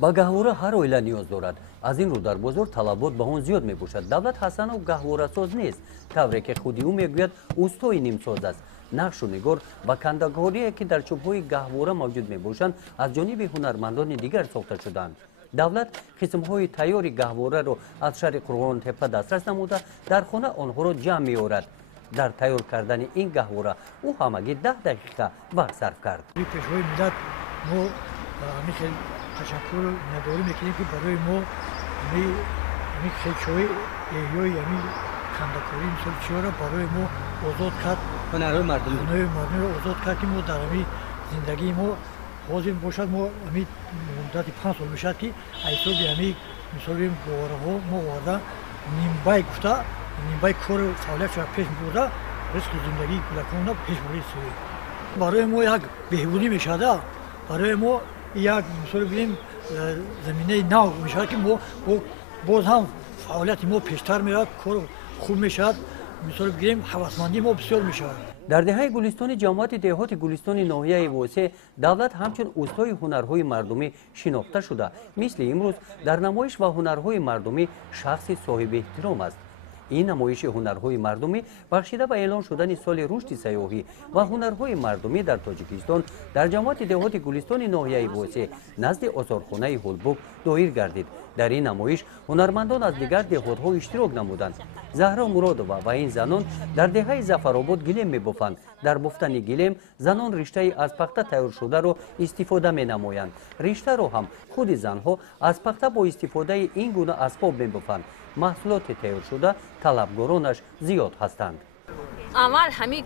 ба гаҳвора ҳар оила ниёз дорад. Аз ин рӯ дар бозор талабот ба он зиёд мебошад. Давлат Ҳасанов гаҳворасоз нест, тавре ки худи ӯ мегӯяд устои нимсоз аст. нақшу нигор ва кандагорие ки дар чӯбҳои гаҳвора мавҷуд мебошанд, аз ҷониби ҳунармандони дигар сохта шуданд. давлат қисмҳои тайёри гаҳвораро аз шаҳри Қурғонтепа дастрас намуда, дар хона онҳоро ҷамъ меорад. дар тайёр кардани ин гаҳвора ӯ ҳамагӣ 10 дақиқа вақт сарф кард. пешвои миллат мо хел ташаккур надорӣ мекунем ки барои мо хел чораи эҳёи кандакорӣ мисол чиёра барои мо озод кард, ҳунарҳои мардумиро озод кард ки мо дар зиндагии мо ҳозир бошад. мо муддати 5 сол мешавад ки айсоби мисоли бораҳо мо оварда нимбай гуфта нимбай кор фаъолиятро пеш бурда ризқи зиндагии кӯдаконро пеш бурд. барои мо як беҳбудӣ мешавад, барои мо як мисол бигирем заминаи нав мешавад ки мо боз ҳам фаъолияти мо пештар меравад, кор хуб мешавад, мисол бигирем ҳавасмандии мо бисёр мешавад. дар деҳаи гулистони ҷамоати деҳоти гулистони ноҳияи восеъ давлат ҳамчун устои ҳунарҳои мардумӣ шинохта шуда, мисли имрӯз дар намоиш ва ҳунарҳои мардумӣ шахси соҳибэҳтиром аст. ин намоиши ҳунарҳои мардумӣ бахшида ба эълон шудани соли рушди сайёҳӣ ва ҳунарҳои мардумӣ дар тоҷикистон дар ҷамоати деҳоти гулистони ноҳияи восеъ назди озорхонаи ҳулбуг доир гардид. дар ин намоиш ҳунармандон аз дигар деҳотҳо иштирок намуданд. заҳро муродова ва ин занон дар деҳаи зафаробод гилем мебофанд. дар бофтани гилем занон риштаи аз пахта тайёршударо истифода менамоянд. риштаро ҳам худи занҳо аз пахта бо истифодаи ин гуна асбоб мебофанд. маҳсулоти тайёршуда талабгоронаш зиёд ҳастанд. аввал ҳами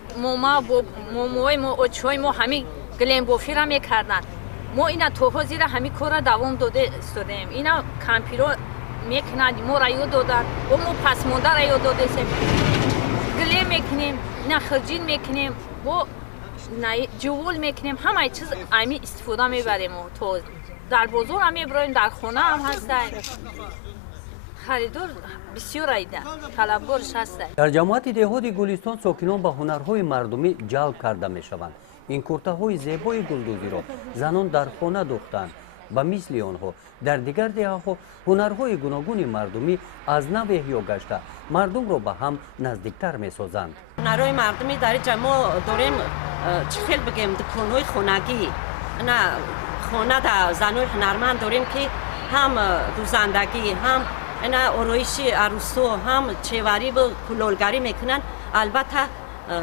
момои мо очҳои мо ҳами гилембофира мекарданд. мо ина то ҳозира ҳами корра давом дода истодаем. ина кампиро мекунад, моро ёд доданд, мо пасмондаро ёд додасем. гилем мекунем, ина хирҷин мекунем, бо ҷувул мекунем, ҳамаи чиз ами истифода мебарем. То дар бозор ҳам мебароем, дар хона ҳам ҳастад. харидор бисёр айда талабгорш ҳастад. дар ҷамоати деҳоти гулистон сокинон ба ҳунарҳои мардумӣ ҷалб карда мешаванд. ин куртаҳои зебои гулдузиро занон дар хона духтанд. ба мисли онҳо дар дигар деҳаҳо ҳунарҳои гуногуни мардумӣ аз нав эҳё гашта мардумро ба ҳам наздиктар месозанд. ҳунарҳои мардумӣ дар ин ҷа мо дорем чӣ хел бигем дуконҳои хонагӣ, хона дар занои ҳунарманд дорем ки ҳам дузандагӣ, ҳам ороиши арӯсҳо, ҳам чеварӣ ва кулолгарӣ мекунанд. албатта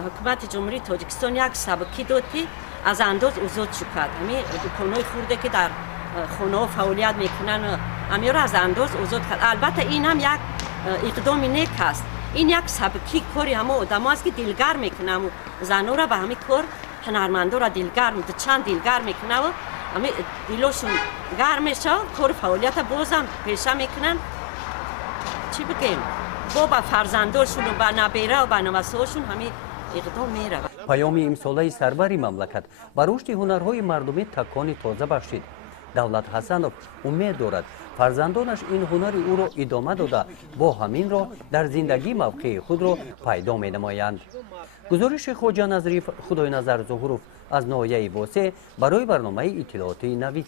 ҳукумати ҷумҳурии Тоҷикистон як сабукӣ дод ки аз андоз озод шукад. дуконҳои хурде ки дар хонаҳо фаъолият мекунанд, ҳамеро аз андоз озод кард. албатта ин ҳам як иқдоми нек аст. ин як сабукӣ кори ҳамо одамо аст ки дилгар мекунад. занора ба ҳамин кор ҳунармандора чанд дилгар мекунад, дилошон гарм мешавад, кори фаъолията бозам пеша мекунанд. чӣ бигем, бо ба фарзандошон ба набера ва ба навасаҳошон ҳамин иқдом меравад. паёми имсолаи сарвари мамлакат ба рушди ҳунарҳои мардумӣ такони тоза бахшид. давлат ҳасанов умед дорад фарзандонаш ин ҳунари ӯро идома дода бо ҳамин роҳ дар зиндагӣ мавқеи худро пайдо менамоянд. гузориши хоҷа назриф, худойназар зуҳуров аз ноҳияи восеъ барои барномаи иттилоотии Навид.